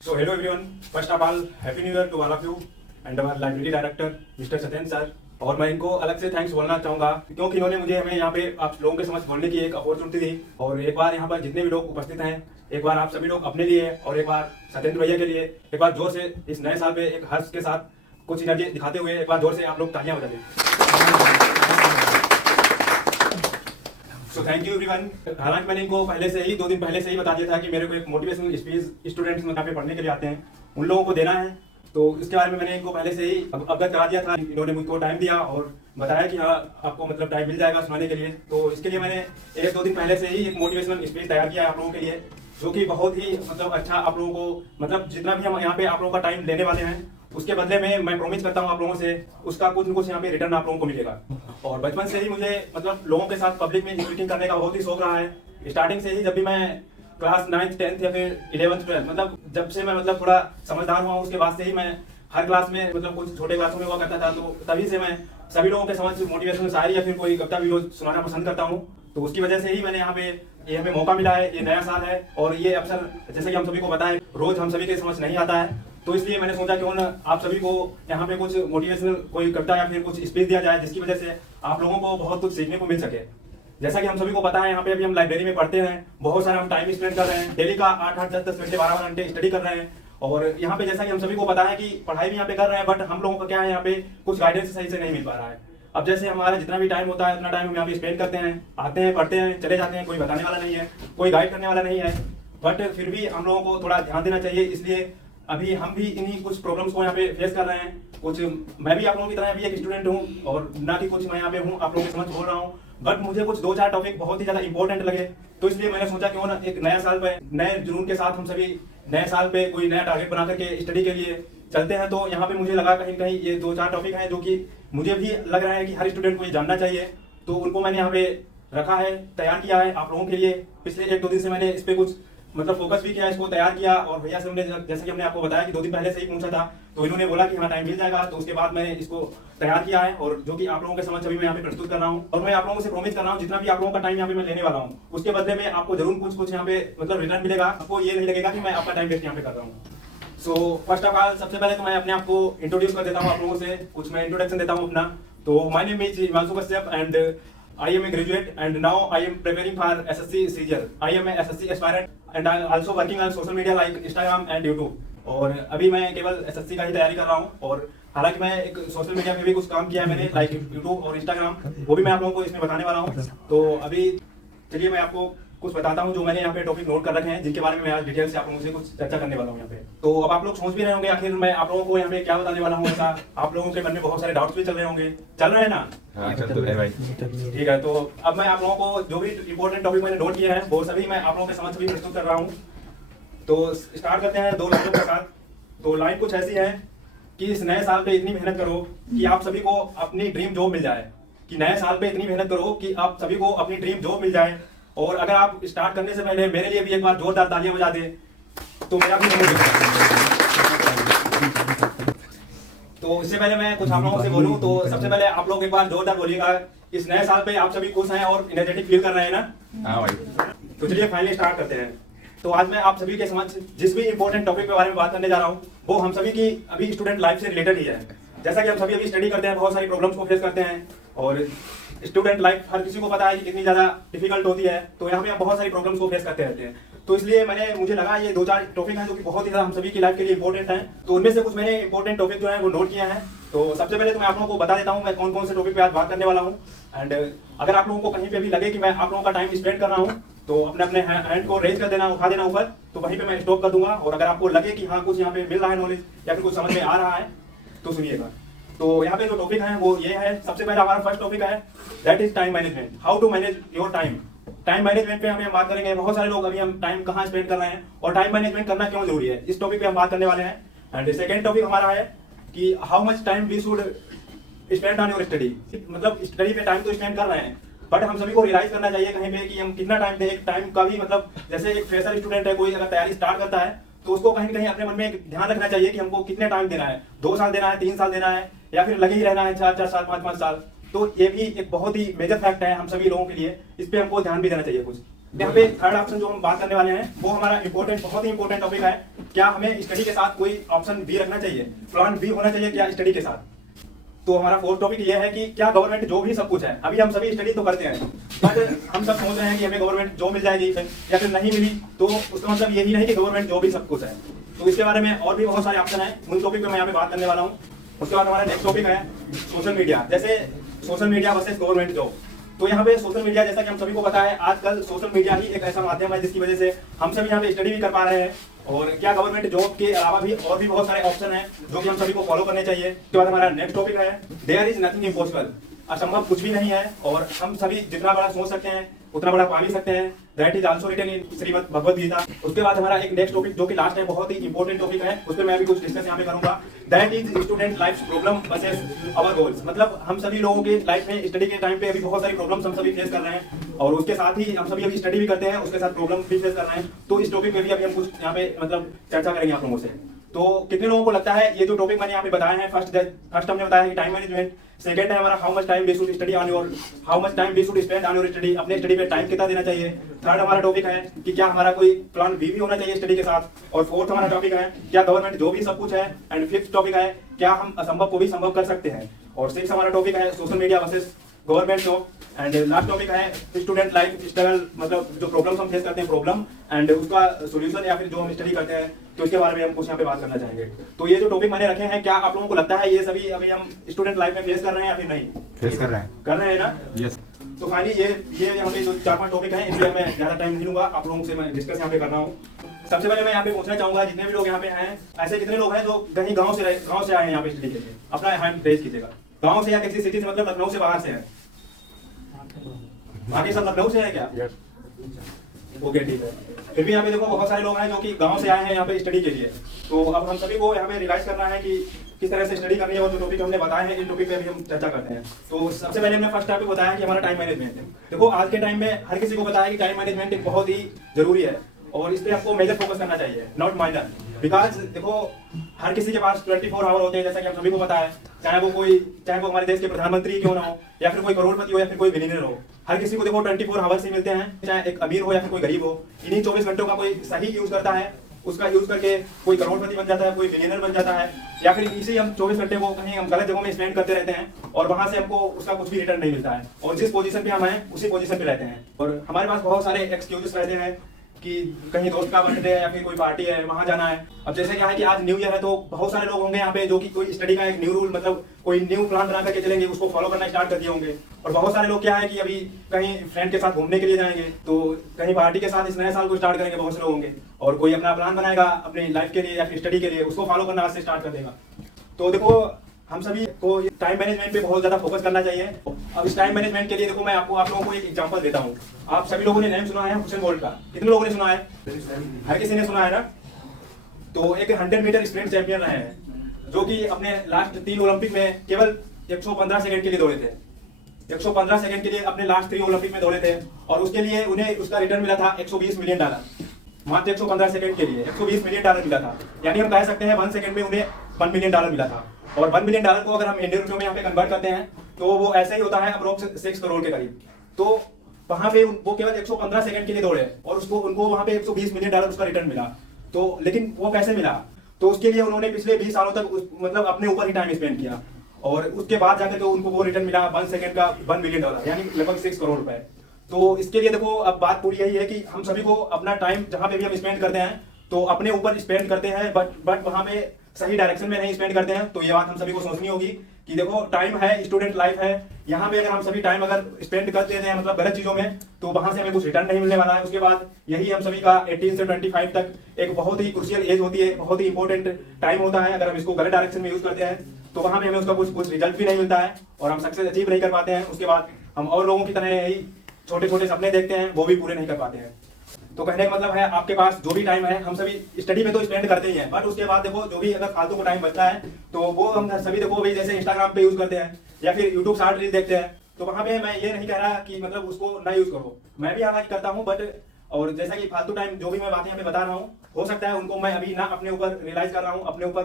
So hello everyone. First of all, happy new year to all of you and our library director Mr. Satyendra sir. और मैं इनको अलग से thanks बोलना चाहूँगा क्योंकि इन्होंने मुझे हमें यहाँ पे आप लोगों के समझ बोलने की एक अपॉर्चुनिटी दी. और एक बार यहाँ पर जितने भी लोग उपस्थित हैं, एक बार आप सभी लोग अपने लिए और एक बार सत्येंद्र भैया के लिए एक बार जोर से इस नए साल पे एक हर्ष के साथ कुछ एनर्जी दिखाते हुए एक बार जोर से आप लोग तालियां बजा दें. So thank you everyone. हालांकि मैंने इनको पहले से ही 2 दिन पहले से ही बता दिया था कि मेरे को एक मोटिवेशनल स्पीच स्टूडेंट्स यहाँ पे पढ़ने के लिए आते हैं, उन लोगों को देना है. तो इसके बारे में मैंने इनको पहले से ही अवगत करा दिया था. इन्होंने मुझको टाइम दिया और बताया कि हाँ आपको मतलब टाइम मिल जाएगा सुनाने के लिए. तो इसके लिए मैंने 1-2 दिन पहले से ही एक मोटिवेशनल स्पीच तैयार किया है आप लोगों के लिए, जो कि बहुत ही मतलब अच्छा आप लोगों को मतलब जितना भी हम यहाँ पे आप लोगों का टाइम लेने वाले हैं उसके बदले में मैं प्रॉमिस करता हूँ आप लोगों से उसका कुछ न कुछ यहाँ पे रिटर्न आप लोगों को मिलेगा. और बचपन से ही मुझे मतलब लोगों के साथ पब्लिक में स्पीकिंग करने का बहुत ही शौक रहा है. स्टार्टिंग से ही जब भी मैं क्लास 9th 10th या फिर 11th 12th मतलब जब से मैं मतलब थोड़ा समझदार हुआ उसके बाद से ही मैं हर क्लास में मतलब कुछ छोटे क्लासों में हुआ करता था. तो तभी से मैं सभी लोगों के समझ मोटिवेशनल शायरी या फिर कोई कविता वीडियो सुनाना पसंद करता हूँ. तो उसकी वजह से ही मैंने यहाँ पे ये हमें मौका मिला है. ये नया साल है और ये अवसर जैसे कि हम सभी को पता है रोज हम सभी के समझ नहीं आता है. तो इसलिए मैंने सोचा क्यों ना आप सभी को यहाँ पे कुछ मोटिवेशनल कोई कविता या फिर कुछ स्पीच दिया जाए जिसकी वजह से आप लोगों को बहुत कुछ सीखने को मिल सके. जैसा कि हम सभी को पता है यहाँ पे अभी हम लाइब्रेरी में पढ़ते हैं, बहुत सारा हम टाइम स्पेंड कर रहे हैं, डेली का 8-8 10-10 घंटे 12 घंटे स्टडी कर रहे हैं. और यहाँ पे जैसा कि हम सभी को पता है कि पढ़ाई भी यहाँ पे कर रहे हैं बट हम लोगों का क्या है यहाँ पे कुछ गाइडेंस सही से नहीं मिल पा रहा है. अब जैसे हमारा जितना भी टाइम होता है उतना टाइम हम यहाँ पे स्पेंड करते हैं, आते हैं पढ़ते हैं चले जाते हैं, कोई बताने वाला नहीं है, कोई गाइड करने वाला नहीं है. बट फिर भी हम लोगों को थोड़ा ध्यान देना चाहिए. इसलिए अभी हम भी इन्हीं कुछ प्रॉब्लम्स को यहाँ पे फेस कर रहे हैं. कुछ मैं भी आप लोगों की तरह अभी एक स्टूडेंट हूँ और ना कि कुछ मैं यहाँ पे हूँ आप लोगों की समझ बोल रहा हूँ. बट मुझे कुछ 2-4 टॉपिक बहुत ही ज्यादा इंपॉर्टेंट लगे. तो इसलिए मैंने सोचा क्यों ना एक नया साल पे नए जुनून के साथ हम सभी नए साल पे कोई नया टारगेट बना करके स्टडी के लिए चलते हैं. तो यहाँ पे मुझे लगा कहीं कहीं ये 2-4 टॉपिक हैं जो कि मुझे भी लग रहा है कि हर स्टूडेंट को ये जानना चाहिए. तो उनको मैंने यहाँ पे रखा है, तैयार किया है आप लोगों के लिए. पिछले 1-2 दिन से मैंने इस पे कुछ मतलब फोकस भी किया, इसको तैयार किया. और भैया से हमने जैसे कि हमने आपको बताया कि 2 दिन पहले से ही पूछा था तो इन्होंने बोला कि हाँ टाइम मिल जाएगा. तो उसके बाद मैंने इसको तैयार किया है और जो कि आप लोगों के समझ अभी मैं यहाँ पे प्रस्तुत कर रहा हूँ. और मैं आप लोगों से प्रॉमिस कर रहा हूँ जितना भी आप लोगों का टाइम यहाँ पे मैं लेने वाला हूँ उसके बदले में आपको जरूर कुछ यहाँ पे मतलब रिटर्न मिलेगा. आपको ये नहीं लगेगा कि मैं आपका टाइम वेस्ट यहाँ पे कर रहा हूँ. सो फर्स्ट ऑफ ऑल सबसे पहले तो मैं अपने आप को इंट्रोड्यूस कर देता हूँ आप लोगों से, कुछ मैं इंट्रोडक्शन देता हूँ अपना. तो my name is Himanshu Kashyap and I am a graduate and now I am preparing for SSC CGL. I am a SSC aspirant and I also working on social media like Instagram and YouTube. और अभी मैं केवल SSC का ही तैयारी कर रहा हूँ. और हालांकि मैं एक सोशल मीडिया में भी कुछ काम किया है मैंने लाइक YouTube और Instagram, वो भी मैं आप लोगों को इसमें बताने वाला हूँ. तो अभी चलिए मैं आपको कुछ बताता हूँ जो मैंने यहाँ पे टॉपिक नोट कर रखे हैं जिनके बारे में मैं आज डिटेल से आप लोगों से कुछ चर्चा करने वाला हूँ यहाँ पे. तो अब आप लोग सोच भी रहे होंगे आखिर मैं आप लोगों को यहाँ पे क्या बताने वाला हूँ. ऐसा आप लोगों के मन में बहुत सारे डाउट्स भी चल रहे होंगे. चल रहे हैं ना? हाँ, चल तो है भाई. ठीक है. तो अब मैं आप लोगों को जो भी इंपॉर्टेंट टॉपिक मैंने नोट किया है वो सभी मैं आप लोगों के समझ भी प्रस्तुत कर रहा हूँ. तो स्टार्ट करते हैं 2 लाइनों के साथ. तो लाइन कुछ ऐसी है कि इस नए साल पे इतनी मेहनत करो कि आप सभी को अपनी ड्रीम जॉब मिल जाए. कि नए साल पे इतनी मेहनत करो कि आप सभी को अपनी ड्रीम जॉब मिल जाए. और अगर आप स्टार्ट करने से पहले मेरे लिए भी एक बार जोरदार तालियां बजा दे तो मेरा भी तो इससे पहले मैं कुछ आप लोगों से बोलूं तो सबसे पहले आप लोग एक बार जोरदार बोलिएगा इस नए साल पे आप सभी खुश हैं और एनर्जेटिक फील कर रहे हैं ना? हाँ भाई. तो चलिए फाइनली स्टार्ट करते हैं. तो आज मैं आप सभी के समझ जिस भी इंपॉर्टेंट टॉपिक के बारे में बात करने जा रहा हूँ वो हम सभी की अभी स्टूडेंट लाइफ से रिलेटेड ही है. जैसा कि हम सभी अभी स्टडी करते हैं, बहुत सारी प्रॉब्लम्स को फेस करते हैं और स्टूडेंट लाइफ हर किसी को पता है कि कितनी ज्यादा डिफिकल्ट होती है. तो यहाँ पे हम बहुत सारी प्रॉब्लम्स को फेस करते रहते हैं. तो इसलिए मुझे लगा ये 2-4 टॉपिक हैं जो कि बहुत ही ज्यादा हम सभी की लाइफ के लिए इंपॉर्टेंट हैं. तो उनमें से कुछ मैंने इंपॉर्टेंट टॉपिक जो है वो नोट किया है. तो सबसे पहले तो मैं आप लोगों को बता देता हूँ मैं कौन कौन से टॉपिक पे आज बात करने वाला हूँ. एंड अगर आप लोगों को कहीं पे भी लगे कि मैं आप लोगों का टाइम स्पेंड कर रहा हूँ तो अपने अपने हैंड को रेज कर देना, उठा देना ऊपर, तो वहीं पे मैं स्टॉप कर दूंगा. और अगर आपको लगे कि हाँ कुछ यहाँ पे मिल रहा है नॉलेज या फिर कुछ समझ में आ रहा है तो सुनिएगा. तो यहाँ पे जो टॉपिक है वो ये है. सबसे पहला हमारा फर्स्ट टॉपिक है that is time management. How to manage your time. Time management पे हम बात करेंगे. बहुत सारे लोग अभी हम टाइम कहाँ स्पेंड कर रहे हैं और टाइम मैनेजमेंट करना क्यों जरूरी है, इस टॉपिक पे हम बात करने वाले हैं. एंड सेकंड टॉपिक हमारा है कि how much time we should spend on your study. मतलब स्टडी पे टाइम तो स्पेंड कर रहे हैं बट हम सभी को रियलाइज करना चाहिए कहीं पे कि हम कितना टाइम दें. एक टाइम का भी मतलब जैसे एक फ्रेशर स्टूडेंट है, कोई अगर तैयारी स्टार्ट करता है तो उसको कहीं कहीं अपने मन में ध्यान रखना चाहिए कि हमको कितने टाइम देना है. 2 साल देना है, 3 साल देना है या फिर लगे ही रहना है 4 साल 5 साल. तो ये भी एक बहुत ही मेजर फैक्ट है हम सभी लोगों के लिए. इस पे हमको ध्यान भी देना चाहिए कुछ. यहाँ पे थर्ड ऑप्शन जो हम बात करने वाले हैं वो हमारा इंपॉर्टेंट, बहुत ही इंपॉर्टेंट टॉपिक है। क्या हमें स्टडी के साथ कोई ऑप्शन बी रखना चाहिए, प्लान बी होना चाहिए क्या स्टडी के साथ? तो हमारा फोर्थ टॉपिक ये है कि क्या गवर्नमेंट जॉब ही सब कुछ है? अभी हम सभी स्टडी तो करते हैं, बट हम सब सोच रहे हैं कि हमें गवर्नमेंट जॉब मिल जाएगी या फिर नहीं मिली, तो उसका मतलब यही नहीं कि गवर्नमेंट जॉब ही सब कुछ है। तो इसके बारे में और भी बहुत सारे ऑप्शन है, उन टॉपिक पे मैं यहाँ पे बात करने वाला हूँ। उसके बाद हमारा नेक्स्ट टॉपिक है सोशल मीडिया, जैसे social media versus government job. तो यहाँ पे सोशल मीडिया, जैसा कि हम सभी को पता है, आजकल सोशल मीडिया ही एक ऐसा माध्यम है जिसकी वजह से हम सभी यहाँ पे स्टडी भी कर पा रहे हैं। और क्या गवर्नमेंट जॉब के अलावा भी और भी बहुत सारे ऑप्शन हैं जो कि हम सभी को फॉलो करने चाहिए। उसके बाद हमारा नेक्स्ट टॉपिक है देयर इज नथिंग इम्पॉसिबल, असंभव कुछ भी नहीं है और हम सभी जितना बड़ा सोच सकते हैं उतना बड़ा पा भी सकते हैं। That is also written in Shrimad Bhagavad Gita. उसके बाद हमारा एक नेक्स्ट टॉपिक जो कि लास्ट है, बहुत ही इंपॉर्टेंट टॉपिक है, उस पर मैं अभी कुछ डिस्कस यहाँ पे करूंगा। That is student life problem versus our goals. मतलब हम सभी लोगों के लाइफ में स्टडी के टाइम पे अभी बहुत सारी प्रॉब्लम्स हम सभी फेस कर रहे हैं और उसके साथ ही हम सभी अभी स्टडी भी करते हैं, उसके साथ प्रॉब्लम भी फेस कर रहे हैं। तो इस टॉपिक में भी अभी हम कुछ यहाँ पे मतलब चर्चा करेंगे आप लोगों से। तो कितने लोगों को लगता है ये जो टॉपिक मैंने यहाँ पे बताया है, फर्स्ट हमने बताया कि टाइम मैनेजमेंट, सेकंड है हमारा how much time we should study on your, how much time we should spend on your study, अपने स्टडी पे टाइम कितना देना चाहिए। थर्ड हमारा टॉपिक है कि क्या हमारा कोई प्लान बी भी होना चाहिए स्टडी के साथ। और फोर्थ हमारा टॉपिक है क्या गवर्नमेंट जो भी सब कुछ है। एंड फिफ्थ टॉपिक है क्या हम असंभव को भी संभव कर सकते हैं। और सिक्स हमारा टॉपिक है social media versus government job. And last topic है स्टूडेंट लाइफ स्ट्रगल, मतलब जो प्रॉब्लम्स हम फेस करते हैं प्रॉब्लम एंड उसका सोल्यूशन या फिर जो हम स्टडी करते हैं, तो इसके बारे में हम कुछ यहाँ पे बात करना चाहेंगे। तो ये जो टॉपिक मैंने रखे हैं, क्या आप लोगों को लगता है ये सभी अभी हम स्टूडेंट लाइफ में फेस कर रहे हैं या फिर नहीं फेस कर रहे हैं ना? यस। तो फाइनली ये यहाँ पे जो 4-5 टॉपिक हैं, इसलिए मैं ज्यादा टाइम नहीं लूंगा, आप लोगों से मैं डिस्कस यहाँ पे कर रहा हूँ। सबसे पहले मैं यहाँ पे पूछना चाहूंगा जितने भी लोग यहाँ पे हैं, ऐसे कितने लोग हैं जो कहीं गाँव से आए हैं यहाँ पे स्टडी के लिए? अपना हैंड रेज कीजिएगा। गाँव से या किसी सिटी से, मतलब लखनऊ से बाहर से है? बाकी सब लखनऊ से है क्या? ओके ठीक है। फिर भी यहाँ पे देखो बहुत सारे लोग हैं जो कि गांव से आए हैं यहाँ पे स्टडी के लिए। तो अब हम सभी को यहाँ पे रिवाइज करना है कि किस तरह से स्टडी करनी है और जो टॉपिक हमने बताए हैं इन टॉपिक पे भी हम चर्चा करते हैं। तो सबसे पहले हमने फर्स्ट टॉपिक बताया कि हमारा टाइम मैनेजमेंट है। देखो आज के टाइम में हर किसी को पता है कि टाइम मैनेजमेंट एक बहुत ही जरूरी है और इस पर आपको मेजर फोकस करना चाहिए, नॉट माइनर। बिकॉज देखो हर किसी के पास 24 आवर होते हैं, जैसा कि हम सभी को पता है, चाहे वो हमारे देश के प्रधानमंत्री क्यों ना हो या फिर कोई करोड़पति हो या फिर कोई बिलियनर हो, हर किसी को देखो 24 आवर्स ही मिलते हैं, चाहे एक अमीर हो या फिर कोई गरीब हो। इन्हीं 24 घंटों का कोई सही यूज करता है, उसका यूज करके कोई करोड़पति बन जाता है, कोई बिलियनर बन जाता है, या फिर इसी हम 24 घंटे को कहीं हम गलत जगहों में स्पेंड करते रहते हैं और वहां से हमको उसका कुछ भी रिटर्न नहीं मिलता है और जिस पोजीशन पे हम हैं उसी पोजीशन पे रहते हैं। और हमारे पास बहुत सारे एक्सक्यूजेस रहते हैं कि कहीं दोस्त का बर्थडे है या फिर कोई पार्टी है, वहां जाना है। अब जैसे क्या है कि आज न्यू ईयर है, तो बहुत सारे लोग होंगे यहाँ पे जो कि कोई स्टडी का एक न्यू रूल, मतलब कोई न्यू प्लान बना करके चलेंगे, उसको फॉलो करना स्टार्ट कर दिए होंगे। और बहुत सारे लोग क्या है कि अभी कहीं फ्रेंड के साथ घूमने के लिए जाएंगे, तो कहीं पार्टी के साथ इस नए साल को स्टार्ट करेंगे बहुत से लोग होंगे। और कोई अपना प्लान बनाएगा अपनी लाइफ के लिए या फिर स्टडी के लिए, उसको फॉलो करना आज से स्टार्ट कर देगा। तो देखो हम सभी को टाइम मैनेजमेंट पे बहुत ज्यादा फोकस करना चाहिए। अब इस टाइम मैनेजमेंट के लिए देखो मैं आप लोगों को एक एग्जांपल देता हूँ। आप सभी लोगों ने नाम सुना है हुसैन बोल्ट का? कितने लोगों ने सुना है? हर किसी ने सुना है ना? तो एक 100 मीटर स्प्रिंट चैंपियन रहे हैं जो कि अपने लास्ट 3 ओलंपिक में केवल 115 सेकंड के लिए दौड़े थे। 115 सेकंड के लिए अपने लास्ट 3 ओलंपिक में दौड़े थे और उसके लिए उन्हें उसका रिटर्न मिला था $120 मिलियन। मात्र 115 सेकंड के लिए $120 मिलियन मिला था। यानी हम कह सकते हैं 1 सेकंड में उन्हें $1 मिलियन मिला था। और $1 मिलियन को अगर हम इंडियन रुपयों में यहाँ पे कन्वर्ट करते हैं तो वो ऐसा ही होता है अप्रोक्स 6 करोड़ के करीब। तो वहां पे वो केवल 115 सेकंड के लिए दौड़े और उनको वहां पे $120 मिलियन उसका रिटर्न मिला। तो लेकिन वो कैसे मिला? तो उसके लिए उन्होंने पिछले 20 सालों तक मतलब अपने ऊपर ही टाइम स्पेंड किया और उसके बाद जाकर के उनको वो रिटर्न मिला 1 सेकंड का $1 मिलियन, यानी लगभग 6 करोड़ रुपए। तो इसके लिए देखो अब बात पूरी यही है कि हम सभी को अपना टाइम जहां पे भी हम स्पेंड करते हैं तो अपने ऊपर स्पेंड करते हैं, बट वहां पे सही डायरेक्शन में नहीं स्पेंड करते हैं। तो ये बात हम सभी को सोचनी होगी कि देखो टाइम है, स्टूडेंट लाइफ है, यहाँ पे अगर हम सभी टाइम अगर स्पेंड करते हैं मतलब गलत चीजों में, तो वहां से हमें कुछ रिटर्न नहीं मिलने वाला है। उसके बाद यही हम सभी का 18 से 25 तक एक बहुत ही क्रूशियल एज होती है, बहुत ही इंपॉर्टेंट टाइम होता है। अगर हम इसको गलत डायरेक्शन में यूज करते हैं तो वहां पे हमें उसका कुछ रिजल्ट भी नहीं मिलता है और हम सक्सेस अचीव नहीं कर पाते हैं। उसके बाद हम और लोगों की तरह यही छोटे छोटे सपने देखते हैं, वो भी पूरे नहीं कर पाते हैं। तो कहने का मतलब है आपके पास जो भी टाइम है, हम सभी स्टडी में तो स्पेंड करते ही हैं, बट उसके बाद देखो जो भी अगर फालतू को टाइम बचता है तो वो हम सभी देखो भाई जैसे इंस्टाग्राम पे यूज करते हैं या फिर यूट्यूब शॉर्ट रील देखते हैं। तो वहां पे मैं ये नहीं कह रहा कि मतलब उसको ना यूज करो, मैं भी हालांकि करता हूँ, बट और जैसा कि फालतू टाइम जो भी मैं बातें यहाँ पे बता रहा हूँ, हो सकता है उनको मैं अभी ना अपने ऊपर रियलाइज कर रहा हूँ, अपने ऊपर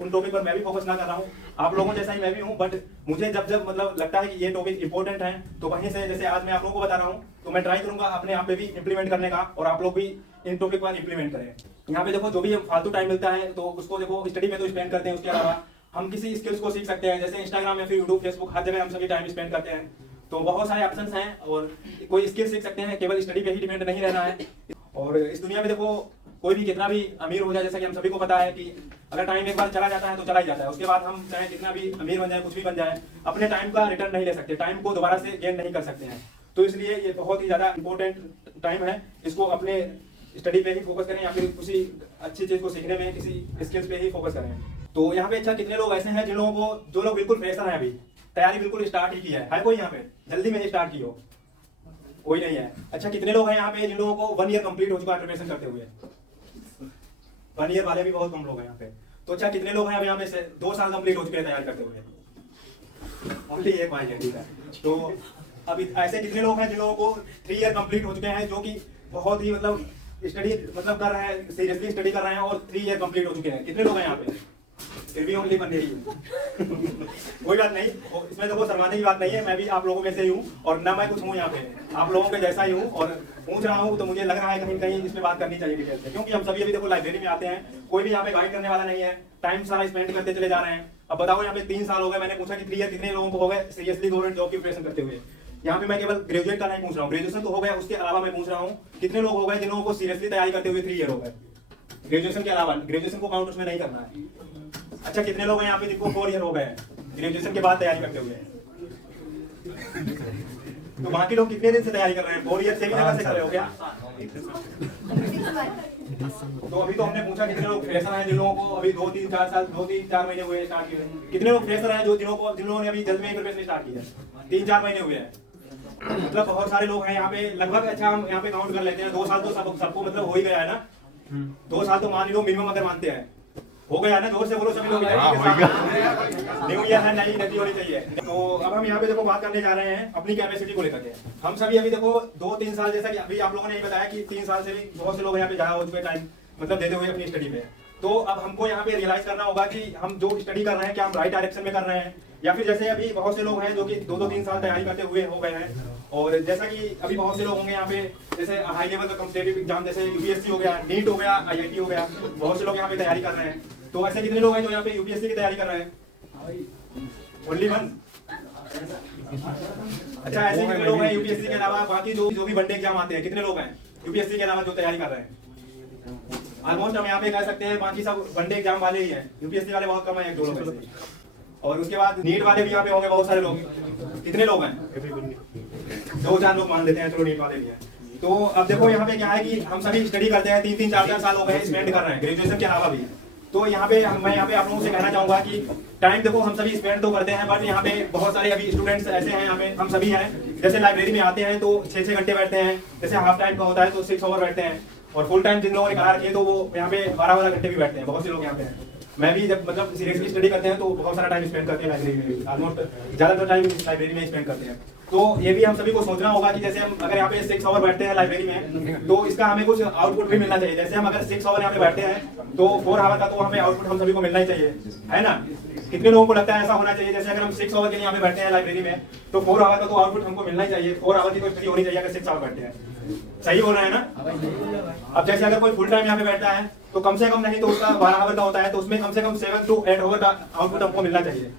उन टॉपिक पर मैं भी फोकस ना कर रहा हूँ। आप लोगों जैसा ही मैं भी हूँ, बट मुझे जब मतलब लगता है कि ये टॉपिक इंपॉर्टेंट है, तो वहीं से जैसे आज मैं आप लोगों को बता रहा हूँ, तो मैं ट्राई करूंगा अपने आप पे भी इंप्लीमेंट करने का, और आप लोग भी इन टॉपिक पर इंप्लीमेंट करें। यहाँ पे देखो जो भी फालतू टाइम मिलता है तो उसको देखो स्टडी में तो स्पेंड करते हैं, उसके अलावा हम किसी स्किल्स को सीख सकते हैं, जैसे इंस्टाग्राम या फिर यूट्यूब, फेसबुक, हर जगह हम सभी टाइम स्पेंड करते हैं। तो बहुत सारे ऑप्शंस हैं और कोई स्किल सीख सकते हैं, केवल स्टडी पे ही डिपेंड नहीं रहना है। और इस दुनिया में देखो कोई भी कितना भी अमीर हो जाए, जैसा कि हम सभी को पता है कि अगर टाइम एक बार चला जाता है तो चला ही जाता है, उसके बाद हम चाहे कितना भी अमीर बन जाए, कुछ भी बन जाए, अपने टाइम का रिटर्न नहीं ले सकते, टाइम को दोबारा से गेन नहीं कर सकते हैं। तो इसलिए ये बहुत ही ज़्यादा इंपॉर्टेंट टाइम है, इसको अपने स्टडी पे ही फोकस करें या फिर किसी अच्छी चीज़ को सीखने में, किसी स्किल्स पे ही फोकस करें। तो यहाँ पे अच्छा कितने लोग ऐसे हैं जिन लोगों को, जो लोग बिल्कुल फ्रेशर हैं, अभी तैयारी बिल्कुल स्टार्ट ही की है कोई यहाँ पे जल्दी में ही स्टार्ट की हो? कोई नहीं है। अच्छा कितने लोग हैं यहाँ पे जिन लोगों को 1 ईयर कंप्लीट हो चुका है प्रिपरेशन करते हुए? 1 ईयर वाले भी बहुत कम लोग हैं यहाँ पे। तो अच्छा कितने लोग हैं अब यहाँ पे 2 साल कंप्लीट हो चुके हैं तैयारी करते हुए? ओनली एक भाई है, ठीक है। तो अभी ऐसे कितने लोग हैं जिन लोगों को 3 ईयर कंप्लीट हो चुके हैं, जो कि बहुत ही मतलब स्टडी मतलब कर रहे हैं, सीरियसली स्टडी कर रहे हैं और 3 ईयर कंप्लीट हो चुके हैं? कितने लोग हैं यहाँ पे? फिर भी ओनली 1 कोई बात नहीं, इसमें देखो शर्माने की बात नहीं है, मैं भी आप लोगों में से ही हूँ और ना मैं कुछ हूँ यहाँ पे, आप लोगों के जैसा ही हूँ। और पूछ रहा हूँ तो मुझे लग रहा है कहीं कहीं इसमें बात करनी चाहिए डिटेल से, क्योंकि हम सभी अभी देखो लाइब्रेरी में आते हैं, कोई भी यहाँ पे गाइड करने वाला नहीं है, टाइम सारा स्पेंड करते चले जा रहे हैं। अब बताओ यहाँ पे 3 साल हो गए, मैंने पूछा कि 3 ईयर कितने लोगों को हो गए सीरियसली गवर्नमेंट जॉब की प्रिपरेशन करते हुए? यहाँ पे मैं केवल ग्रेजुएट का नहीं पूछ रहा हूँ, ग्रेजुएशन तो हो गया, उसके अलावा मैं पूछ रहा हूँ कितने लोग हो गए जिन लोगों को सीरियसली तैयारी करते हुए 3 ईयर हो गए? ग्रेजुएशन के अलावा, ग्रेजुएशन को काउंट उसमें नहीं करना है। अच्छा कितने लोग हैं यहाँ पे जिनको 4 ईयर हो गए हैं ग्रेजुएशन के बाद तैयारी करते हुए? तो बाकी लोग कितने दिन से तैयारी कर रहे हैं? 4 ईयर से भी जगह से कर रहे हो क्या? तो अभी तो हमने पूछा कितने लोग फ्रेशर हैं जिन लोगों को अभी 2-3-4 महीने हुए स्टार्ट किए। कितने लोग फ्रेशर हैं जो जिन लोगों ने अभी जल्द में प्रिपरेशन स्टार्ट की है? 3-4 महीने हुए हैं, मतलब बहुत सारे लोग हैं यहाँ पे लगभग। अच्छा हम यहाँ पे काउंट कर लेते हैं, 2 साल तो सबको मतलब हो ही गया है ना? 2 साल तो मान लो मिनिमम अगर मानते हैं हो गया ना? जोर से बोलो सभी लोग। न्यू ईयर है, नई नदी होनी चाहिए। तो अब हम यहाँ पे देखो बात करने जा रहे हैं अपनी कैपेसिटी को लेकर के। हम सभी अभी देखो 2-3 साल, जैसा कि अभी आप लोगों ने ये बताया कि 3 साल से भी बहुत से लोग यहाँ पे ज़्यादा हो चुके टाइम मतलब देते हुए अपनी स्टडी पे। तो अब हमको यहाँ पे रियलाइज करना होगा कि हम जो स्टडी कर रहे हैं क्या हम राइट डायरेक्शन में कर रहे हैं, या फिर जैसे अभी बहुत से लोग हैं जो कि 2-3 साल तैयारी करते हुए हो गए हैं। और जैसा कि अभी बहुत से लोग होंगे यहाँ पे जैसे हाई लेवल का कॉम्पिटिटिव एग्जाम जैसे यूपीएससी हो गया, नीट हो गया, आईआईटी हो गया, बहुत से लोग यहाँ पे तैयारी कर रहे हैं। तो ऐसे कितने लोग हैं जो यहाँ पे यूपीएससी की तैयारी कर रहे हैं? ओनली 1। अच्छा ऐसे कितने लोग हैं यूपीएससी के अलावा बाकी जो भी वनडे एग्जाम आते हैं, कितने लोग हैं यूपीएससी के अलावा जो तैयारी कर रहे हैं? ऑलमोस्ट हम यहाँ पे कह सकते हैं बाकी सब वनडे एग्जाम वाले ही हैं, यूपीएससी वाले बहुत कम है, 1-2 लोग। और उसके बाद नीट वाले भी यहाँ पे होंगे बहुत सारे लोग। कितने लोग हैं? 2-4 लोग मान लेते हैं, चलो नीट वाले भी हैं। तो अब देखो यहाँ पे क्या है कि हम सभी स्टडी करते हैं, 3-3, 4-4 साल हो गए स्पेंड कर रहे हैं ग्रेजुएशन के अलावा भी। तो यहाँ पे मैं यहाँ पे आप लोगों से कहना चाहूंगा कि टाइम देखो हम सभी स्पेंड तो करते हैं, बट यहाँ पे बहुत सारे अभी स्टूडेंट्स ऐसे हैं, यहाँ पे हम सभी हैं, जैसे लाइब्रेरी में आते हैं तो 6-6 घंटे बैठते हैं, जैसे हाफ टाइम का होता है तो 6 आवर बैठते हैं, और फुल टाइम जिन लोगों ने करार किए तो वो यहाँ पे 12-12 घंटे भी बैठते हैं, बहुत से लोग यहाँ पे हैं। मैं भी जब मतलब सीरियसली स्टडी करते हैं तो बहुत सारा टाइम स्पेंड करते हैं लाइब्रेरी में, ऑलमोस्ट ज़्यादातर टाइम लाइब्रेरी में स्पेंड करते हैं। तो ये भी हम सभी को सोचना होगा कि जैसे हम अगर यहाँ पे 6 आवर बैठते हैं लाइब्रेरी में तो इसका हमें कुछ आउटपुट भी मिलना चाहिए। जैसे हम अगर 6 आवर यहाँ पे बैठते हैं तो 4 आवर का तो हमें आउटपुट हम सभी को मिलना ही चाहिए, है ना? कितने लोगों को लगता है ऐसा होना चाहिए? जैसे अगर हम 6 आवर के लिए यहाँ पे बैठते हैं लाइब्रेरी में तो 4 आवर का तो आउटपुट हमको मिलना ही चाहिए, 4 आवर की तो स्टडी होनी चाहिए अगर 6 आवर बैठते हैं। सही हो रहा है ना? अब जैसे अगर कोई फुल टाइम यहाँ पे बैठता है तो कम से कम नहीं तो उसका 12 आवर का होता है, तो उसमें कम से कम 7 to 8 आवर का आउटपुट हमको मिलना चाहिए।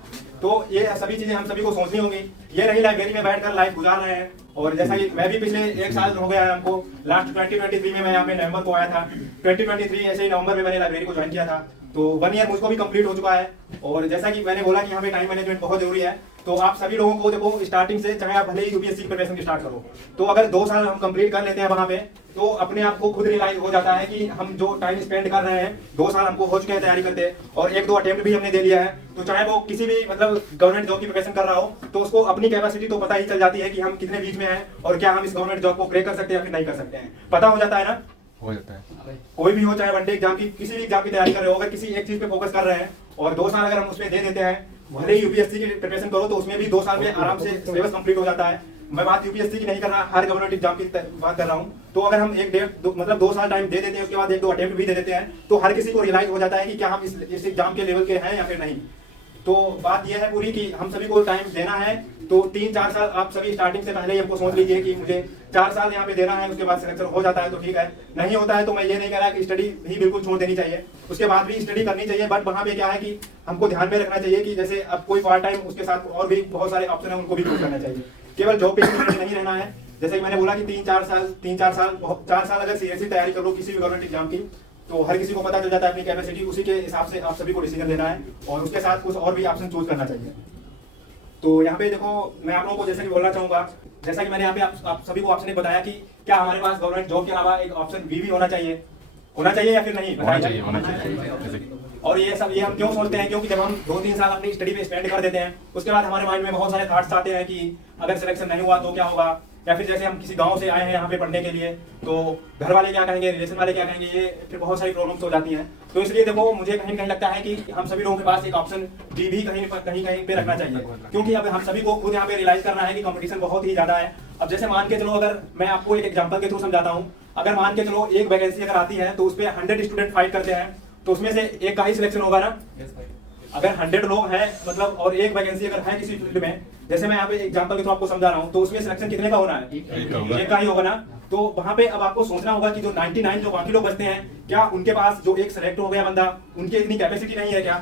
तो ये सभी चीजें हम सभी को सोचनी होंगी, ये नहीं लाइब्रेरी में बैठकर लाइफ गुजार रहे हैं। और जैसा कि मैं भी पिछले 1 साल हो गया है हमको, लास्ट 2023 में मैं यहाँ पे नवंबर को आया था, 2023 ऐसे ही नवंबर में मैंने लाइब्रेरी को ज्वाइन किया था, तो 1 ईयर मुझको भी कंप्लीट हो चुका है। और जैसा कि मैंने बोला कि यहाँ पे टाइम मैनेजमेंट बहुत जरूरी है, तो आप सभी लोगों को देखो स्टार्टिंग से, चाहे आप भले ही यूपीएससी की प्रिपरेशन स्टार्ट करो, तो अगर 2 साल हम कंप्लीट कर लेते हैं वहाँ पे तो अपने आप को खुद रियलाइज हो जाता है कि हम जो टाइम स्पेंड कर रहे हैं 2 साल हमको हो चुके हैं तैयारी करते, और 1-2 अटेम्प्ट भी हमने दे लिया है, तो चाहे वो किसी भी मतलब गवर्नमेंट जॉब की प्रिपरेशन कर रहा हो तो उसको अपनी कैपेसिटी तो पता ही चल जाती है कि हम कितने बीच में हैं और क्या हम इस गवर्नमेंट जॉब को क्रैक कर सकते हैं या फिर नहीं कर सकते हैं, पता हो जाता है ना? हो जाता है। कोई भी हो, चाहे वनडे एग्जाम की किसी भी एग्जाम की तैयारी कर रहे हो, अगर किसी एक चीज पे फोकस कर रहे हैं और 2 साल अगर हम उसमें दे देते हैं, भले ही यूपीएससी की प्रिपरेशन करो तो उसमें भी 2 साल में आराम से सिलेबस कंप्लीट हो जाता है। मैं बात यूपीएससी की नहीं कर रहा, हर गवर्नमेंट एग्जाम की बात कर रहा हूँ। तो अगर हम एक डेढ़ मतलब 2 साल टाइम दे देते हैं, उसके बाद 1-2 अटेम्प्ट भी दे देते हैं, तो हर किसी को रियलाइज हो जाता है कि क्या हम इस एग्जाम के लेवल के हैं या फिर नहीं। तो बात यह है पूरी कि हम सभी को टाइम देना है। तो 3-4 साल आप सभी स्टार्टिंग से पहले ही हमको सोच लीजिए कि मुझे 4 साल यहाँ पे देना है, उसके बाद सिलेक्शन हो जाता है तो ठीक है, नहीं होता है तो मैं ये नहीं कह रहा कि स्टडी भी बिल्कुल छोड़ देनी चाहिए, उसके बाद भी स्टडी करनी चाहिए। बट वहाँ पे क्या है कि हमको ध्यान में रखना चाहिए कि जैसे अब कोई पार्ट टाइम उसके साथ और भी बहुत सारे ऑप्शन है, उनको भी चूज करना चाहिए। केवल जॉब पे नहीं रहना है। जैसे कि मैंने बोला कि 4 साल अगर सीरियसली तैयारी कर लो किसी भी गवर्नमेंट एग्जाम की, तो हर किसी को पता चल जाता है अपनी कैपेसिटी, उसी के हिसाब से आप सभी को डिसीजन लेना है और उसके साथ कुछ और भी ऑप्शन चूज करना चाहिए। तो यहाँ पे देखो, मैं आप लोगों को जैसे कि बोलना चाहूंगा, जैसा कि मैंने यहाँ पे आप सभी को ऑप्शन बताया कि क्या हमारे पास गवर्नमेंट जॉब के अलावा एक ऑप्शन बी भी होना चाहिए या फिर नहीं? होना चाहिए। और ये हम क्यों सोचते हैं? क्योंकि जब हम 2-3 साल अपनी स्टडी पे स्पेंड कर देते हैं, उसके बाद हमारे माइंड में बहुत सारे थॉट्स आते हैं कि अगर सिलेक्शन नहीं हुआ तो क्या होगा, या फिर जैसे हम किसी गांव से आए हैं यहाँ पे पढ़ने के लिए, तो घर वाले क्या कहेंगे, रिलेशन वाले क्या कहेंगे, ये फिर बहुत सारी प्रॉब्लम्स हो जाती हैं। तो इसलिए देखो, मुझे कहीं कहीं लगता है कि हम सभी लोगों के पास एक ऑप्शन बी भी कहीं पे रखना चाहिए, क्योंकि अब हम सभी को खुद यहाँ पे रियलाइज करना है कि कंपटीशन बहुत ही ज्यादा है। अब जैसे मान के चलो, अगर मैं आपको एक एग्जाम्पल के थ्रू समझाता हूँ, अगर मान के चलो एक वैकेंसी अगर आती है तो उस पर 100 स्टूडेंट फाइट करते हैं, तो उसमें से एक का ही सिलेक्शन होगा ना। अगर 100 लोग हैं मतलब, और एक वैकेंसी अगर है किसी फील्ड में, जैसे मैं यहाँ पे एग्जांपल के थ्रू आपको समझा रहा हूँ, तो उसमें सिलेक्शन कितने का होना है? एक का ही होगा ना। तो वहाँ पे अब आपको सोचना होगा कि जो 99 जो बाकी लोग बचते हैं, क्या उनके पास जो एक सेलेक्ट हो गया बंदा, उनकी इतनी कैपेसिटी नहीं है क्या?